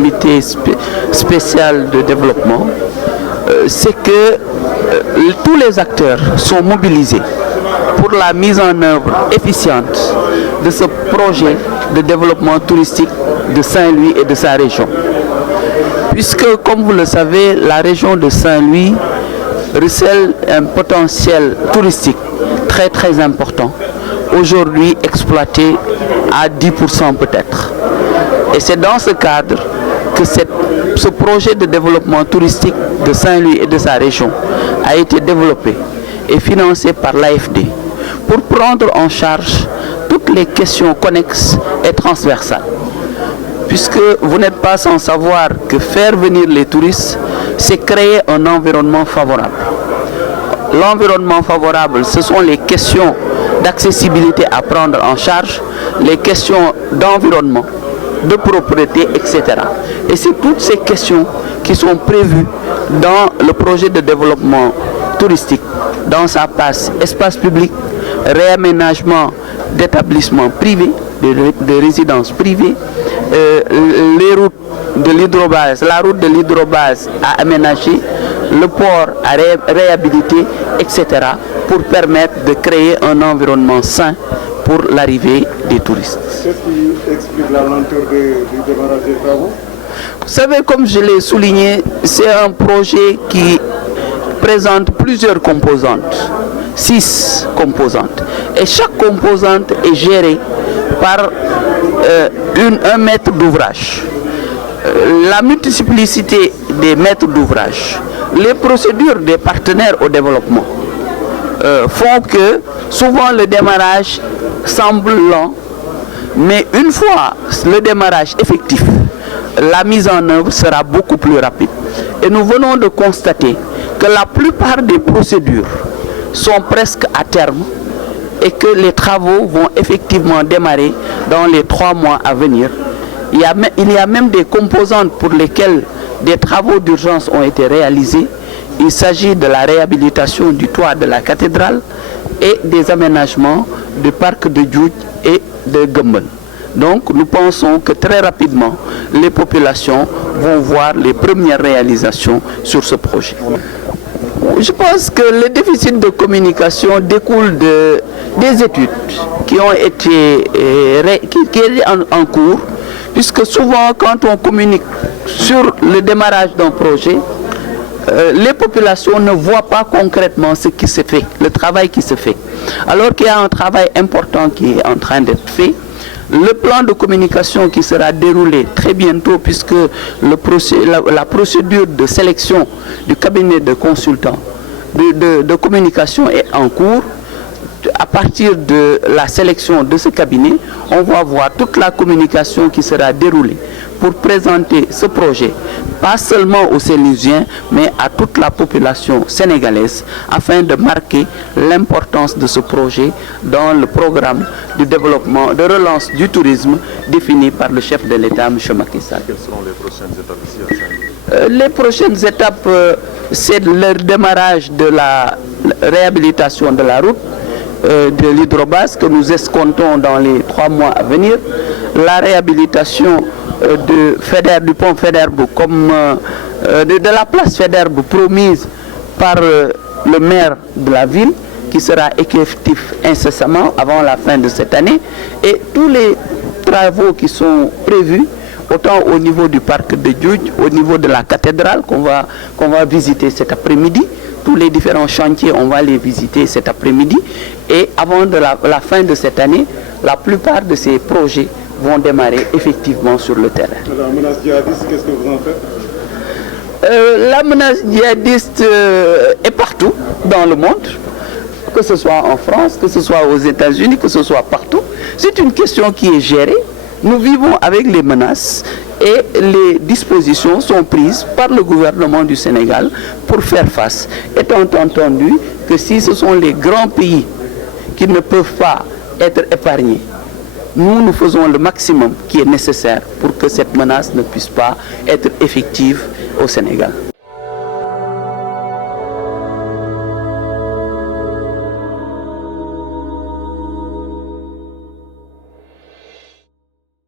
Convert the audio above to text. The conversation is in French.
comité spécial de développement, c'est que tous les acteurs sont mobilisés pour la mise en œuvre efficiente de ce projet de développement touristique de Saint-Louis et de sa région. Puisque, comme vous le savez, la région de Saint-Louis recèle un potentiel touristique très important, aujourd'hui exploité à 10% peut-être. Et c'est dans ce cadre que ce projet de développement touristique de Saint-Louis et de sa région a été développé et financé par l'AFD pour prendre en charge toutes les questions connexes et transversales. Puisque vous n'êtes pas sans savoir que faire venir les touristes, c'est créer un environnement favorable. L'environnement favorable, ce sont les questions d'accessibilité à prendre en charge, les questions d'environnement, de propriété, etc. Et c'est toutes ces questions qui sont prévues dans le projet de développement touristique, dans sa passe espace public, réaménagement d'établissements privés, de résidences privées, les routes de l'hydrobase, la route de l'hydrobase à aménager, le port à réhabiliter, etc. pour permettre de créer un environnement sain pour l'arrivée des touristes. Qu'est-ce qui explique la lenteur du démarrage des travaux? Vous savez, comme je l'ai souligné, c'est un projet qui présente plusieurs composantes, 6 composantes. Et chaque composante est gérée par un maître d'ouvrage. La multiplicité des maîtres d'ouvrage, les procédures des partenaires au développement font que souvent le démarrage semble lent, mais une fois le démarrage effectif, la mise en œuvre sera beaucoup plus rapide. Et nous venons de constater que la plupart des procédures sont presque à terme et que les travaux vont effectivement démarrer dans les 3 mois à venir. Il y a même des composantes pour lesquelles des travaux d'urgence ont été réalisés. Il s'agit de la réhabilitation du toit de la cathédrale et des aménagements du parc de Djoudj et de Gumbel. Donc nous pensons que très rapidement, les populations vont voir les premières réalisations sur ce projet. Je pense que le déficit de communication découle des études qui ont été en cours, puisque souvent quand on communique sur le démarrage d'un projet, les populations ne voient pas concrètement ce qui se fait, le travail qui se fait. Alors qu'il y a un travail important qui est en train d'être fait. Le plan de communication qui sera déroulé très bientôt, puisque la procédure de sélection du cabinet de consultants de communication est en cours. À partir de la sélection de ce cabinet, on va voir toute la communication qui sera déroulée pour présenter ce projet, pas seulement aux Saint-Louisiens, mais à toute la population sénégalaise, afin de marquer l'importance de ce projet dans le programme de développement, de relance du tourisme défini par le chef de l'État, M. Macky Sall. Quelles seront les prochaines étapes ici à Saint-Louis? Les prochaines étapes, c'est le démarrage de la réhabilitation de la route, de l'hydrobase que nous escomptons dans les 3 mois à venir, la réhabilitation du pont Faidherbe comme de la place Faidherbe promise par le maire de la ville, qui sera effectif incessamment avant la fin de cette année, et tous les travaux qui sont prévus, autant au niveau du parc de Djoudj, au niveau de la cathédrale qu'on va visiter cet après-midi. Tous les différents chantiers, on va les visiter cet après-midi. Et avant la fin de cette année, la plupart de ces projets vont démarrer effectivement sur le terrain. La menace djihadiste, qu'est-ce que vous en faites? La menace djihadiste est partout dans le monde, que ce soit en France, que ce soit aux États-Unis, que ce soit partout. C'est une question qui est gérée. Nous vivons avec les menaces et les dispositions sont prises par le gouvernement du Sénégal pour faire face. Étant entendu que si ce sont les grands pays qui ne peuvent pas être épargnés, nous faisons le maximum qui est nécessaire pour que cette menace ne puisse pas être effective au Sénégal.